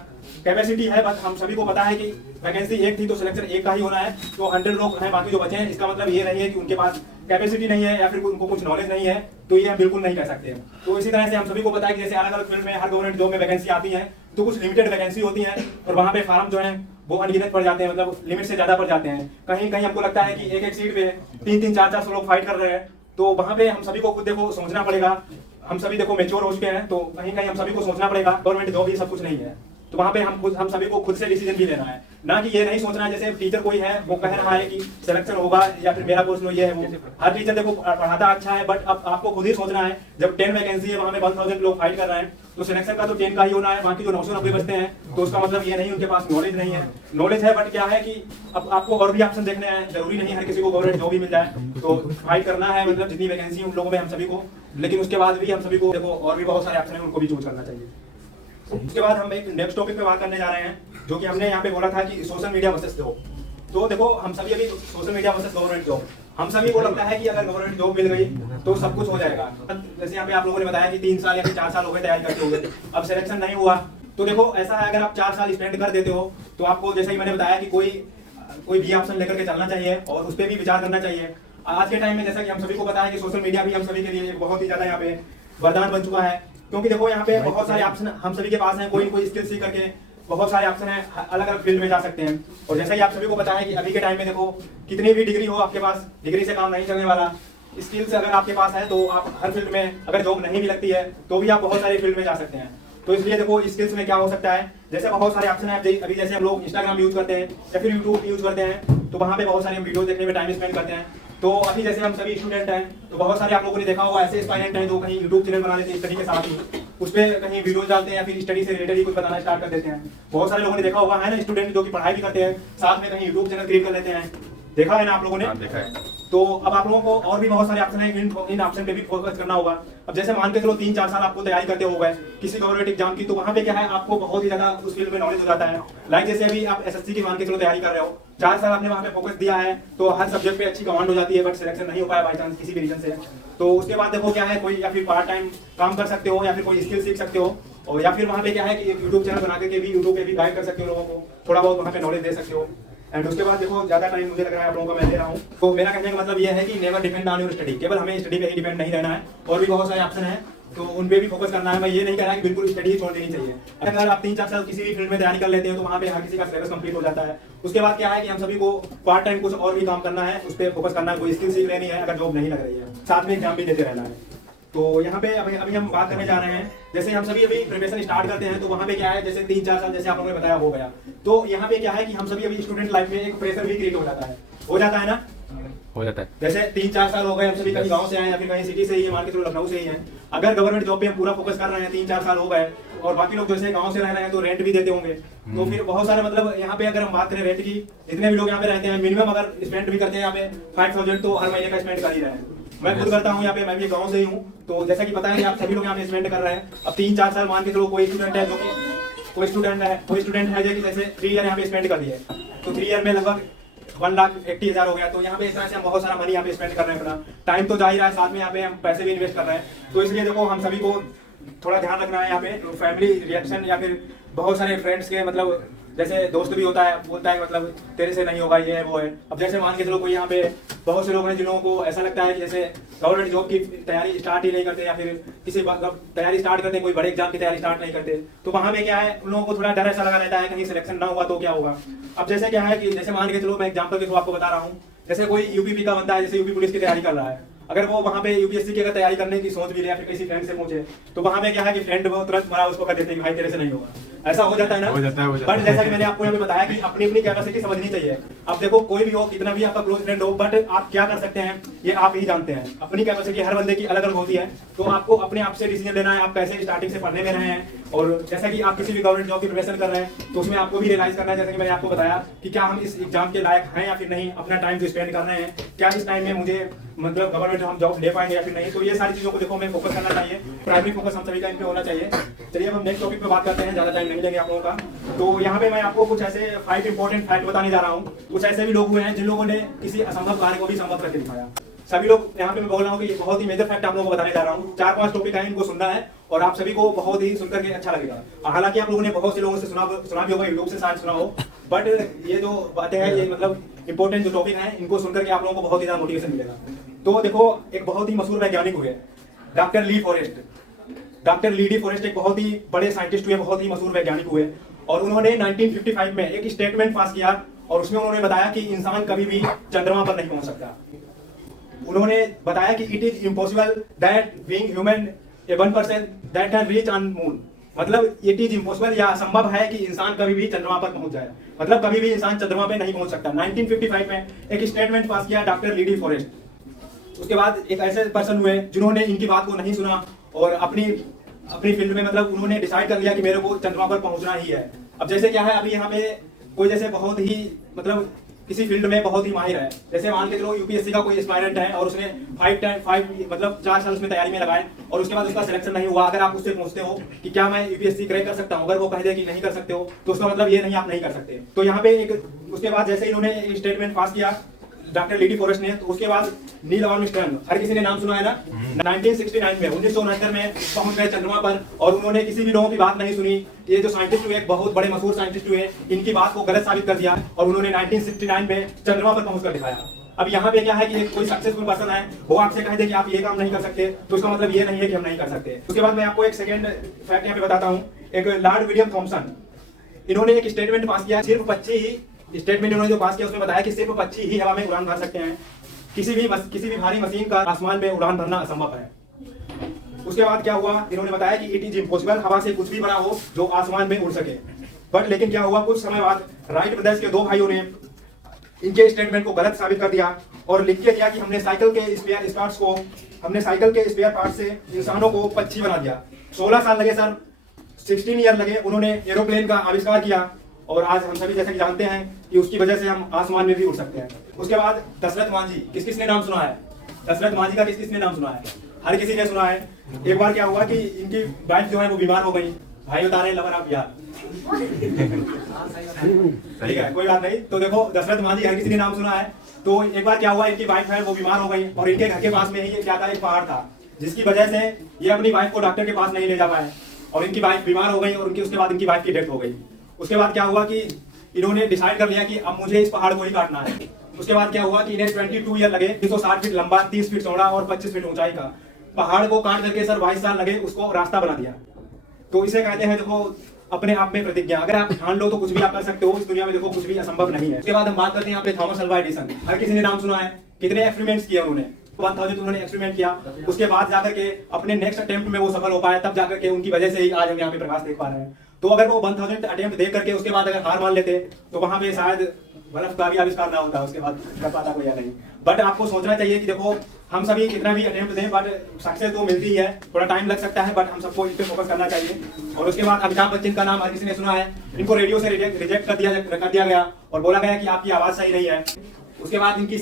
कैपेसिटी है, बस हम सभी को पता है कि वैकेंसी एक थी तो सिलेक्शन एक का ही होना है। तो 100 लोग हैं बाकी जो बचे हैं, इसका मतलब ये नहीं है कि उनके पास कैपेसिटी नहीं है या फिर उनको कुछ नॉलेज नहीं है, तो ये हम बिल्कुल नहीं कह सकते हैं। तो इसी तरह से हम सभी को पता है कि जैसे अलग अलग फील्ड में हर गवर्नमेंट जॉब में वैकेंसी आती है, तो कुछ लिमिटेड वैकेंसी होती है और वहाँ पे फार्म जो है वो अनगिनत पड़ जाते हैं, मतलब लिमिट से ज्यादा पड़ जाते हैं। कहीं कहीं हमको लगता है कि एक सीट पे 3-3, 4-4 लोग फाइट कर रहे हैं, तो वहाँ पे हम सभी को खुद देखो सोचना पड़ेगा। हम सभी देखो मैच्योर हो चुके हैं, तो कहीं कहीं हम सभी को सोचना पड़ेगा, गवर्नमेंट जॉब ही सब कुछ नहीं है। तो वहाँ पे हम सभी को खुद से डिसीजन भी लेना है, ना कि ये नहीं सोचना है जैसे टीचर कोई है वो कह रहा है कि सिलेक्शन होगा या फिर मेरा पोस्ट ये है वो। हर टीचर देखो पढ़ाता अच्छा है, बट अब आपको खुद ही सोचना है, जब 10 वैकेंसी है, वहाँ में 1000 लोग फाइट कर रहे हैं, तो सिलेक्शन का तो 10 का ही होना है, बाकी जो 990 बचते हैं, तो उसका मतलब ये नहीं उनके पास नॉलेज नहीं है। नॉलेज है, बट क्या है कि अब आपको और भी ऑप्शन देखने हैं, जरूरी नहीं हर किसी को गवर्नमेंट जॉब भी मिल जाए। तो फाइट करना है, मतलब जितनी वैकेंसी उन लोगों में हम सभी को, लेकिन उसके बाद भी हम सभी को देखो और भी बहुत सारे ऑप्शन है, उनको भी चूज करना चाहिए। उसके बाद हम एक नेक्स्ट टॉपिक पे बात करने जा रहे हैं, जो कि हमने यहाँ पे बोला था कि सोशल मीडिया वर्सेस जॉब। तो देखो, हम सभी अभी social media versus government job, हम सभी को लगता है कि अगर गवर्नमेंट जॉब मिल गई तो सब कुछ हो जाएगा। जैसे यहाँ पे आप लोगों ने बताया कि 3 साल या फिर 4 साल हो गए तैयारी करते हुए, अब सिलेक्शन नहीं हुआ, तो देखो ऐसा है, अगर आप 4 साल स्पेंड कर देते हो तो आपको, जैसे ही मैंने बताया कि कोई भी ऑप्शन लेकर के चलना चाहिए और उस पर भी विचार करना चाहिए। आज के टाइम में जैसा कि हम सभी को पता है कि सोशल मीडिया भी हम सभी के लिए बहुत ही ज्यादा यहाँ पे वरदान बन चुका है, क्योंकि देखो यहाँ पे बहुत सारे ऑप्शन हम सभी के पास हैं, कोई स्किल सीख करके बहुत सारे ऑप्शन है, अलग अलग फील्ड में जा सकते हैं। और जैसा कि आप सभी को पता है कि अभी के टाइम में देखो, कितनी भी डिग्री हो आपके पास, डिग्री से काम नहीं चलने वाला। स्किल्स अगर आपके पास है तो आप हर फील्ड में, अगर जॉब नहीं भी लगती है तो भी आप बहुत सारे फील्ड में जा सकते हैं। तो इसलिए देखो, स्किल्स में क्या हो सकता है, जैसे बहुत सारे ऑप्शन है। अभी जैसे हम लोग इंस्टाग्राम यूज करते हैं या फिर यूट्यूब यूज करते हैं, तो वहाँ पे बहुत सारे वीडियो देखने में टाइम स्पेंड करते हैं। तो अभी जैसे हम सभी स्टूडेंट हैं, तो बहुत सारे आप लोगों ने देखा होगा ऐसे एस्पायरेंट हैं जो कहीं यूट्यूब चैनल बना लेते हैं स्टडी के साथ ही, उस पर कहीं वीडियो डालते हैं या फिर स्टडी से रिलेटेड ही कुछ बताना स्टार्ट कर देते हैं। बहुत सारे लोगों ने देखा होगा, है ना, स्टूडेंट जो कि पढ़ाई भी करते हैं, साथ में कहीं यूट्यूब चैनल क्रिएट कर लेते हैं। देखा है ना आप लोगों ने? देखा है। तो अब आप लोगों को और भी बहुत सारे ऑप्शन हैं, इन ऑप्शन पे भी फोकस करना होगा। अब जैसे मान के चलो 3-4 साल आपको तैयारी करते हो गए किसी गवर्नमेंट एग्जाम की, तो वहाँ पे क्या है, आपको बहुत ही ज्यादा उस फील्ड में नॉलेज हो जाता है। लाइक जैसे अभी आप एसएससी की मान के चलो तैयारी कर रहे हो, 4 साल आपने वहाँ पे फोकस दिया है, तो हर सब्जेक्ट पे अच्छी कमांड हो जाती है, बट सिलेक्शन नहीं हो पाया बाई चांस किसी भी रीजन से। तो उसके बाद देखो क्या है, कोई या फिर पार्ट टाइम काम कर सकते हो या फिर कोई स्किल सीख सकते हो, और या फिर वहाँ पे क्या है कि एक यूट्यूब चैनल बना के भी यूट्यूब पे भी गाइड कर सकते हो लोगों को, थोड़ा बहुत वहाँ पे नॉलेज दे सकते हो। एंड उसके बाद देखो, ज्यादा टाइम मुझे लग रहा है आप लोगों का मैं ले रहा हूँ, तो मेरा कहने का मतलब यह है कि never depend on your study. केवल हमें स्टडी पे ही डिपेंड नहीं रहना है, और भी बहुत सारे ऑप्शन हैं तो उन पे भी फोकस करना है। मैं ये नहीं कह रहा कि बिल्कुल स्टडी ही छोड़ देनी चाहिए। अगर आप 3-4 साल किसी भी फील्ड में तैयारी कर लेते हैं तो वहाँ पे हर किसी का सिलेबस कंप्लीट हो जाता है। उसके बाद क्या है कि हम सभी को पार्ट टाइम कुछ और भी काम करना है, उस पर फोकस करना है, कोई स्किल सीख लेनी है अगर जॉब नहीं लग रही है, साथ में एग्जाम भी देते रहना है। तो यहाँ पे अभी हम बात करने जा रहे हैं, जैसे हम सभी अभी प्रिपरेशन स्टार्ट करते हैं, तो वहाँ पे क्या है, जैसे 3-4 साल जैसे आप लोगों ने बताया हो गया, तो यहाँ पे क्या है कि हम सभी अभी स्टूडेंट लाइफ में एक प्रेशर भी क्रिएट हो जाता है ना, हो जाता है। जैसे 3-4 साल हो गए, हम सभी कहीं गांव से आए या फिर कहीं सिटी से ही, मान के चलो लखनऊ से ही हैं। अगर गवर्नमेंट जॉब पे हम पूरा फोकस कर रहे हैं, 3-4 साल हो गए, और बाकी लोग जैसे गांव से रह रहे हैं तो रेंट भी देते होंगे, तो फिर बहुत सारे मतलब यहाँ पे अगर हम बात करें रेंट की, जितने भी लोग यहाँ पे रहते हैं मिनिमम अगर स्पेंड भी करते हैं यहाँ पे 5000 तो हर महीने का स्पेंड कर ही रहे हैं। मैं खुद करता हूँ यहाँ पे, मैं भी गाँव से ही हूँ, तो जैसा कि पता है कि आप सभी लोग यहाँ पे स्पेंड कर रहे हैं। अब 3-4 साल मान के चलो कोई स्टूडेंट है जो कि कोई स्टूडेंट है जो कि जैसे 3 ईयर यहाँ पे स्पेंड कर दिए, तो 3 ईयर में लगभग 1,80,000 हो गया। तो यहाँ पे इस तरह से हम बहुत सारा मनी यहाँ पे स्पेंड कर रहे हैं, अपना टाइम तो जा ही रहा है, साथ में यहाँ पे हम पैसे भी इन्वेस्ट कर रहे हैं। तो इसलिए देखो हम सभी को थोड़ा ध्यान रखना है यहाँ पे, फैमिली रिएक्शन या फिर बहुत सारे फ्रेंड्स के मतलब जैसे दोस्त भी होता है, बोलता है मतलब तेरे से नहीं होगा, ये है वो है। अब जैसे मान के चलो कोई यहाँ पे बहुत से लोग हैं जिन लोगों को ऐसा लगता है कि जैसे गवर्नमेंट जॉब की तैयारी स्टार्ट ही नहीं करते या फिर किसी तैयारी स्टार्ट करते हैं, कोई बड़े एग्जाम की तैयारी स्टार्ट नहीं करते, तो वहाँ पे क्या है उन लोगों को थोड़ा डर ऐसा लगा रहता है कहीं सिलेक्शन ना हुआ तो क्या होगा। अब जैसे क्या है कि जैसे मान के चलो मैं एग्जाम्पल के थ्रू आपको बता रहा हूँ, जैसे कोई यूपीपी का बंदा है, जैसे यूपी पुलिस की तैयारी कर रहा है, अगर वो वहाँ पे यूपीएससी की अगर तैयारी करने की सोच भी ले या फिर किसी फ्रेंड से पूछे, तो वहाँ पे क्या है कि फ्रेंड वो तुरंत मरा उसको कर देते हैं कि भाई तेरे से नहीं होगा। ऐसा हो जाता है ना, हो जाता है। बट जैसा कि मैंने आपको यहाँ पे बताया कि अपनी अपनी कैपेसिटी समझनी चाहिए। अब देखो कोई भी हो, कितना भी आपका क्लोज फ्रेंड हो, बट आप क्या कर सकते हैं ये आप ही जानते हैं। अपनी कैपेसिटी हर बंदे की अलग अलग होती है, तो आपको अपने आप से डिसीजन लेना है आप कैसे स्टार्टिंग से पढ़ने में रहे हैं। और जैसा कि आप किसी भी गवर्नमेंट जॉब की प्रिपरेशन कर रहे हैं तो उसमें आपको भी रियलाइज करना है, जैसे कि मैंने आपको बताया कि क्या हम इस एग्जाम के लायक हैं या फिर नहीं, अपना टाइम जो स्पेंड कर रहे हैं क्या इस टाइम में मुझे मतलब गवर्नमेंट हम जॉब ले पाएंगे या फिर नहीं। तो ये सारी चीजों को देखो हमें फोकस करना चाहिए, प्राइमरी फोकस हम सभी का इन पे होना चाहिए। चलिए अब हम नेक्स्ट टॉपिक पे बात करते हैं, ज्यादा टाइम नहीं लेंगे आप लोगों का। तो यहाँ पे मैं आपको कुछ ऐसे 5 इंपॉर्टेंट फैक्ट बताने जा रहा हूँ। कुछ ऐसे भी लोग हुए हैं जिन लोगों ने किसी असंभव कार्य को भी संभव करके दिखाया। सभी लोग यहाँ पे मैं बोल रहा हूँ कि ये बहुत ही मेजर फैक्ट आप लोगों को बताने जा रहा हूँ। 4-5 टॉपिक है, इनको सुनना है और आप सभी को बहुत ही सुनकर के अच्छा लगेगा। हालांकि आप लोगों ने बहुत से लोगों से सुना भी होगा, यूट्यूब से शायद सुना हो, बट ये जो बातें हैं ये मतलब इंपॉर्टेंट जो टॉपिक हैं इनको सुनकर के आप लोगों को बहुत ही ज्यादा मोटिवेशन मिलेगा। तो देखो एक बहुत ही मशहूर वैज्ञानिक हुए doctor Li forest. Doctor Li D forest एक बहुत ही बड़े साइंटिस्ट हुए, बहुत ही मशहूर वैज्ञानिक हुए, और उन्होंने 1955 में एक स्टेटमेंट पास किया और उसमें उन्होंने बताया कि इंसान कभी भी चंद्रमा पर नहीं पहुंच सकता। उन्होंने बताया कि it is impossible that being human A 1% that can reach on moon, मतलब इट इज इम्पॉसिबल या असंभव है कि इंसान कभी भी चंद्रमा पर पहुंच जाए, मतलब कभी भी इंसान चंद्रमा पे नहीं पहुंच सकता। 1955 में एक स्टेटमेंट पास किया डॉक्टर ली डी फॉरेस्ट। उसके बाद एक ऐसे पर्सन हुए जिन्होंने इनकी बात को नहीं सुना और अपनी फील्ड में मतलब उन्होंने डिसाइड कर लिया कि मेरे को चंद्रमा पर पहुंचना ही है। अब जैसे क्या है, अभी यहाँ पे कोई जैसे बहुत ही मतलब किसी फील्ड में बहुत ही माहिर है, जैसे मान के चलो यूपीएससी का कोई एस्पायरेंट है और उसने 5 मतलब 4 साल उसमें तैयारी में लगाए और उसके बाद उसका सिलेक्शन नहीं हुआ। अगर आप उससे पूछते हो कि क्या मैं यूपीएससी क्रैक कर सकता हूँ, अगर वो कह दे कि नहीं कर सकते हो तो उसका मतलब ये नहीं आप नहीं कर सकते। तो यहाँ पे एक उसके बाद जैसे इन्होंने स्टेटमेंट पास किया डॉक्टर ली डी फॉरेस्ट ने, तो उसके बाद नील आर्मस्ट्रांग, हर किसी ने नाम सुना है ना, 1969 में 1969 में पहुंच गए चंद्रमा पर और उन्होंने किसी भी लोगों की बात नहीं सुनी। ये जो साइंटिस्ट हुए, बहुत बड़े मशहूर साइंटिस्ट हुए, इनकी बात को गलत साबित कर दिया और उन्होंने 1969 में चंद्रमा पर पहुंच कर दिखाया। अब यहाँ पे क्या है कि कोई सक्सेसफुल पर्सन है, वो आपसे कह दे कि आप ये काम नहीं कर सकते तो उसका मतलब ये नहीं है कि हम नहीं कर सकते। उसके बाद मैं आपको एक सेकेंड फैक्ट यहाँ पे बताता हूँ। एक लॉर्ड विलियम थॉमसन, इन्होंने एक स्टेटमेंट पास किया, सिर्फ 25 ही स्टेटमेंट इन्होंने जो पास किया उसमें बताया कि सिर्फ 25 ही हवा में उड़ान भर सकते हैं, किसी भी भारी मशीन का आसमान में उड़ान भरना असंभव है। उसके बाद क्या हुआ, इन्होंने बताया कि इट इज इम्पॉसिबल हवा से कुछ भी बड़ा हो जो आसमान में उड़ सके। बट लेकिन क्या हुआ, कुछ समय बाद राइट ब्रदर्स के 2 भाइयों ने इनके स्टेटमेंट को गलत साबित कर दिया और लिख के दिया कि हमने साइकिल के स्पेयर पार्ट से इंसानों को पक्षी बना दिया। 16 साल लगे सर, 16 ईयर लगे, उन्होंने एरोप्लेन का आविष्कार किया और आज हम सभी जैसे कि जानते हैं कि उसकी वजह से हम आसमान में भी उड़ सकते हैं। उसके बाद दशरथ मांझी, किसने नाम सुना है? दशरथ मांझी का किसने नाम सुना है? हर किसी ने सुना है। एक बार क्या हुआ कि इनकी वाइफ जो है वो बीमार हो गई, भाई बता रहे लवर आप यार ठीक है कोई बात नहीं। तो देखो दशरथ मांझी हर किसी ने नाम सुना है। तो एक बार क्या हुआ, इनकी वाइफ है वो बीमार हो गई और इनके घर के पास में ही क्या था, एक पहाड़ था, जिसकी वजह से ये अपनी वाइफ को डॉक्टर के पास नहीं ले जा पाए और इनकी वाइफ बीमार हो गई और उसके बाद इनकी वाइफ की डेथ हो गई। उसके बाद क्या हुआ कि इन्होंने डिसाइड कर लिया कि अब मुझे इस पहाड़ को ही काटना है। उसके बाद क्या हुआ कि इन्हें 22 ईयर लगे, 360 फीट लंबा, 30 फीट चौड़ा और 25 फीट ऊंचाई का पहाड़ को काट करके सर 22 साल लगे उसको रास्ता बना दिया। तो इसे कहते हैं देखो अपने आप में प्रतिज्ञा, अगर आप ठान लो तो कुछ भी आप कर सकते हो। इस दुनिया में देखो कुछ भी असंभव नहीं है। उसके बाद हम बात करते हैं यहाँ पे थॉमस अल्वा एडिसन, हर किसी ने नाम सुना है। कितने एक्सपेरिमेंट्स किए उन्होंने, 1000 उन्होंने एक्सपेरिमेंट किया। उसके बाद जाकर के अपने नेक्स्ट अटेम्प्ट में वो सफल हो पाए, तब जाकर के उनकी वजह से ही आज हम यहाँ पे प्रकाश देख पा रहे हैं। तो अगर वो 1000 अटेम्प्ट दे करके उसके बाद अगर हार मान लेते तो वहां पे शायद बल्ब का भी आविष्कार ना होता, उसके बाद कर पाता कोई या नहीं। बट आपको सोचना चाहिए कि देखो हम सभी कितना भी अटेम्प्ट दें बट सक्सेस तो मिलती ही है, थोड़ा टाइम लग सकता है, बट हम सबको इस पे फोकस करना चाहिए। और उसके बाद अमिताभ बच्चन का नाम हर किसी ने सुना है, इनको रेडियो से रिजेक्ट कर दिया गया और बोला गया कि आपकी आवाज सही नहीं है। उसके बाद इनकी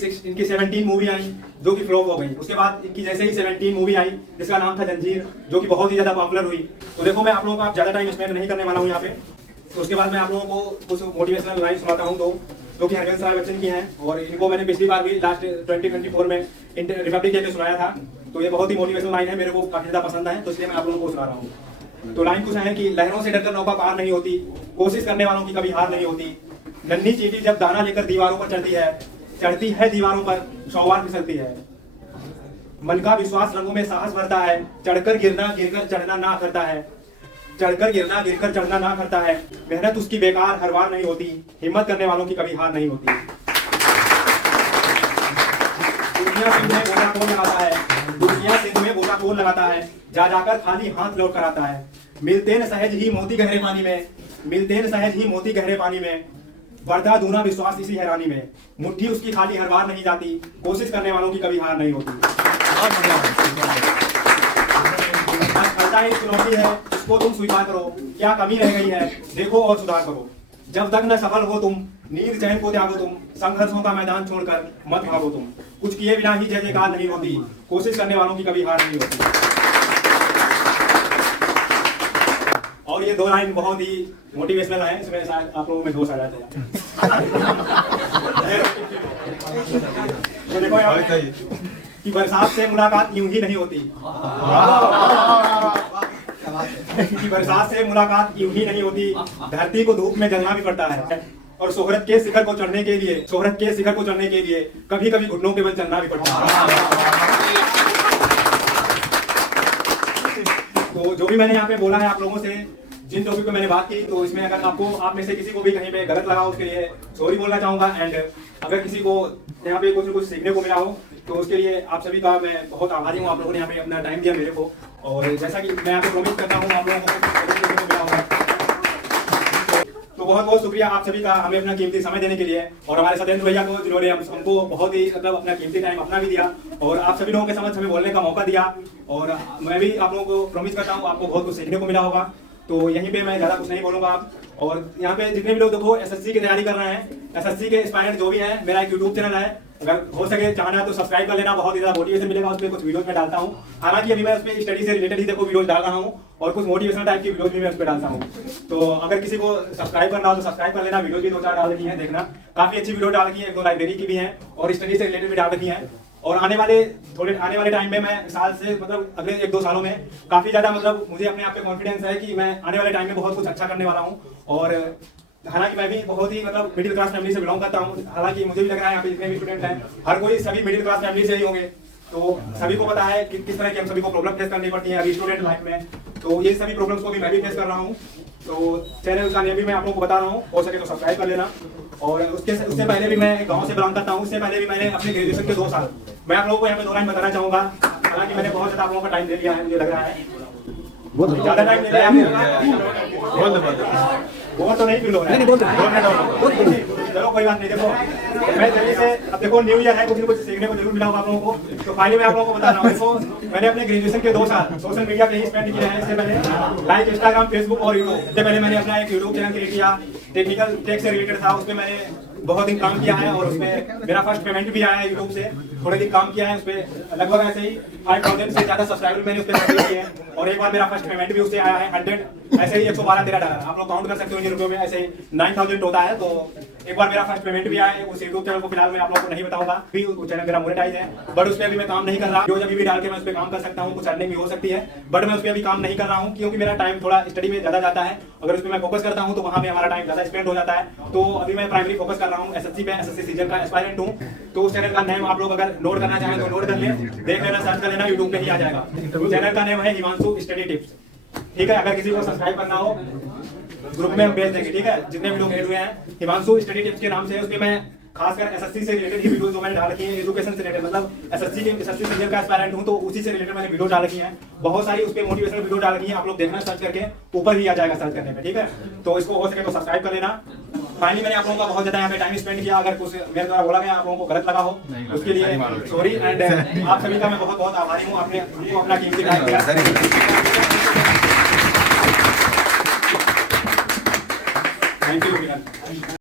17 मूवी आई जो कि फ्लॉप हो गई। उसके बाद इनकी जैसे ही 17 मूवी आई जिसका नाम था जंजीर, जो कि बहुत ही ज्यादा पॉपुलर हुई। तो देखो मैं आप लोगों का ज्यादा टाइम स्पेंड नहीं करने वाला हूँ यहाँ पे। तो उसके बाद मैं आप लोगों को कुछ मोटिवेशनल लाइन सुनाता हूँ जो कि हरवंश राय बच्चन की हैं, और इनको मैंने पिछली बार भी लास्ट 2024 में रिपब्लिक डे पे सुनाया था। तो ये बहुत ही मोटिवेशनल लाइन है, मेरे को काफी ज्यादा पसंद है, तो इसलिए मैं आप लोगों को सुना रहा हूँ। तो लाइन कुछ है कि लहरों से डरकर नौका पार नहीं होती, कोशिश करने वालों की कभी हार नहीं होती। नन्ही चींटी जब दाना लेकर दीवारों पर चढ़ती है दीवारों पर 100 बार फिसलती है। मन का विश्वास रंगों में साहस भरता है, चढ़कर गिरना गिरकर चढ़ना ना करता है, चढ़कर गिरना गिरकर चढ़ना ना करता है। मेहनत उसकी बेकार हर बार नहीं होती, हिम्मत करने वालों की कभी हार नहीं होती। दुनिया सिंध में गोताखोर लगाता है, दुनिया सिंध में गोताखोर लगाता है, जा जाकर खाली हाथ लौट कर आता है। मिलते न सहज ही मोती गहरे पानी में, मिलते न सहज ही मोती गहरे पानी में, बढ़ता दूना विश्वास इसी हैरानी में। मुट्ठी उसकी खाली हर बार नहीं जाती, कोशिश करने वालों की कभी हार नहीं होती। चुनौती है इसको तुम स्वीकार करो, क्या कमी रह गई है देखो और सुधार करो। जब तक न सफल हो तुम, नींद चैन को त्यागो तुम, संघर्षों का मैदान छोड़कर मत भागो तुम। कुछ किए बिना ही जय जयकार नहीं होती, कोशिश करने वालों की कभी हार नहीं होती। और ये 2 लाइन बहुत ही मोटिवेशनल है, इसमें शायद आप लोगों में जोश आ जाता है। तो देखो यार कि बरसात से मुलाकात यूं ही नहीं होती, कि बरसात से मुलाकात यूं ही नहीं होती, धरती को धूप में जलना भी पड़ता है। और शोहरत के शिखर को चढ़ने के लिए कभी कभी घुटनों के बल चलना भी पड़ता है। तो जो भी मैंने यहाँ पे बोला है आप लोगों से, जिन टॉपिक पे मैंने बात की, तो इसमें अगर आपको आप में से किसी को भी कहीं पे गलत लगा उसके लिए सॉरी बोलना चाहूंगा। एंड अगर किसी को यहाँ पे कुछ न कुछ सीखने को मिला हो तो उसके लिए आप सभी का मैं बहुत आभारी हूँ। आप लोगों ने यहाँ पे अपना टाइम दिया मेरे को, और जैसा कि मैं यहाँ पे प्रॉमिस करता हूँ आप लोगों को मिला होगा। तो बहुत बहुत शुक्रिया आप सभी का हमें अपना कीमती समय देने के लिए, और हमारे सत्येंद्र भैया को जिन्होंने हमको बहुत ही मतलब अपना कीमती टाइम अपना भी दिया और आप सभी लोगों के समझ हमें बोलने का मौका दिया। और मैं भी आप लोगों को प्रॉमिस करता हूँ आपको बहुत कुछ सीखने को मिला होगा। तो यहीं पे मैं ज़्यादा कुछ नहीं बोलूँगा आप। और यहाँ पे जितने भी लोग देखो एसएससी की तैयारी कर रहे हैं, एसएससी के एस्पायरेंट जो भी हैं, मेरा एक यूट्यूब चैनल है, अगर हो सके चाहना तो सब्सक्राइब कर लेना, बहुत ही ज़्यादा मोटिवेशन मिलेगा। उस पर कुछ वीडियोज में डालता हूँ, हालांकि अभी मैं उस पर स्टडी से रिलेटेड ही देखो वीडियोज डाल रहा हूँ, और कुछ मोटिवेशनल टाइप की वीडियोज भी मैं उस पर डालता हूँ। तो अगर किसी को सब्सक्राइब करना हो तो सब्सक्राइब कर लेना। वीडियो भी 2-4 डाल रखी है, देखना काफ़ी अच्छी वीडियो डाल रखी है, 1-2 लाइब्रेरी की भी है और स्टडी से रिलेटेड भी डाल रखी है। और आने वाले टाइम में मैं साल से मतलब अगले 1-2 सालों में काफ़ी ज़्यादा मतलब मुझे अपने आप पे कॉन्फिडेंस है कि मैं आने वाले टाइम में बहुत कुछ अच्छा करने वाला हूँ। और हालांकि मैं भी बहुत ही मतलब मिडिल क्लास फैमिली से बिलोंग करता हूँ, हालांकि मुझे भी लग रहा है यहाँ पे जितने भी स्टूडेंट हैं हर कोई सभी मिडिल क्लास फैमिली से ही होंगे। तो सभी को पता है कि किस तरह की हम सभी को प्रॉब्लम फेस करनी पड़ती है अभी स्टूडेंट लाइफ में। तो ये सभी प्रॉब्लम्स को भी मैं भी फेस कर रहा हूँ। तो चैनल का नेम भी मैं आप लोगों को बता रहा हूँ, हो सके तो सब्सक्राइब कर लेना। और उससे पहले भी मैं गाँव से बिलोंग करता हूँ, उससे पहले भी मैंने अपने ग्रेजुएशन के 2 साल मैं आप लोगों को यहाँ पे 2 लाइन बताना चाहूँगा। हालांकि मैंने बहुत ज़्यादा आप लोगों का टाइम दे लिया है, मुझे लग रहा है ज़्यादा टाइम दे लिया है, बहुत तो नहीं फील हो रहा है। चलो कोई बात नहीं। देखो मैं जल्दी से, अब देखो न्यू ईयर है, कुछ न कुछ सीखने को जरूर मिला होगा आप लोगों को। तो फाइनली मैं आप लोगों को बता रहा हूँ, देखो मैंने अपने ग्रेजुएशन के 2 साल सोशल मीडिया पे ही स्पेंड किया है। इससे पहले लाइक इंस्टाग्राम, फेसबुक और यूट्यूब, इससे पहले मैंने अपना एक यूट्यूब चैनल क्रिएट किया, टेक्निकल टेक से रिलेटेड था, उसमें मैंने बहुत दिन काम किया है और उसमें मेरा फर्स्ट पेमेंट भी आया है यूट्यूब से। थोड़े दिन काम किया है उस पर, लगभग ऐसे ही 5000 से ज़्यादा सब्सक्राइबर मैंने उस पर किए हैं। और एक बार मेरा फर्स्ट पेमेंट भी उससे आया है 100, ऐसे ही 112-13 डॉलर, आप लोग काउंट कर सकते हो इन रुपयों में, ऐसे 9000 होता है। तो एक बार मेरा फर्स्ट पेमेंट भी आया है उस यूट्यूब चैनल को, फिलहाल मैं आप लोगों को नहीं बताऊंगा, भी वो चैनल मेरा मोनेटाइज है, बट उस पर अभी मैं काम नहीं कर रहा। जो अभी भी डाल के मैं उस पर काम कर सकता हूँ, कुछ अर्निंग भी हो सकती है, बट मैं उस पर अभी काम नहीं कर रहा हूँ क्योंकि मेरा टाइम थोड़ा स्टडी में ज़्यादा जाता है। अगर उस पर मैं फोकस करता हूँ तो वहाँ पे हमारा टाइम ज़्यादा स्पेंड हो जाता है। तो अभी मैं प्राइमरी फोकस कर रहा हूँ एसएससी पे, एसएससी सीजन का एस्पायरेंट हूँ। तो उस चैनल का नेम आप लोग अगर नोट करना चाहें तो नोट कर लें, देख लेना, सर्च कर लेना, यूट्यूब पे ही आ जाएगा। चैनल का नेम है हिमांशु स्टडी टिप्स, ठीक है। अगर किसी को सब्सक्राइब करना हो ग्रुप में हम भेज देंगे, ठीक है। जितने भी लोग ऐड हुए हैं हिमांशु स्टडी टिप्स के नाम से, उसमें मैं खासकर एसएससी से रिलेटेड ही वीडियो जो मैंने डाल रखी है, एजुकेशन से रिलेटेड, मतलब एसएससी सीनियर का एस्पायरेंट हूं तो उसी से रिलेटेड मैंने वीडियो डाल रखी है। बहुत सारी उस पे मोटिवेशनल वीडियो डाल रखी है, आप लोग देखना सर्च करके, ऊपर ही आ जाएगा सर्च करने पे, ठीक है। तो इसको हो सके तो सब्सक्राइब कर लेना। फाइनली मैंने आप लोगों का बहुत ज्यादा यहाँ पे टाइम स्पेंड किया, अगर कुछ मेरे द्वारा बोला गया आप लोगों को गलत लगा हो उसके लिए सॉरी, एंड आप सभी का मैं बहुत बहुत आभारी हूँ, आपने हमको अपना कीमती टाइम दिया। Thank you.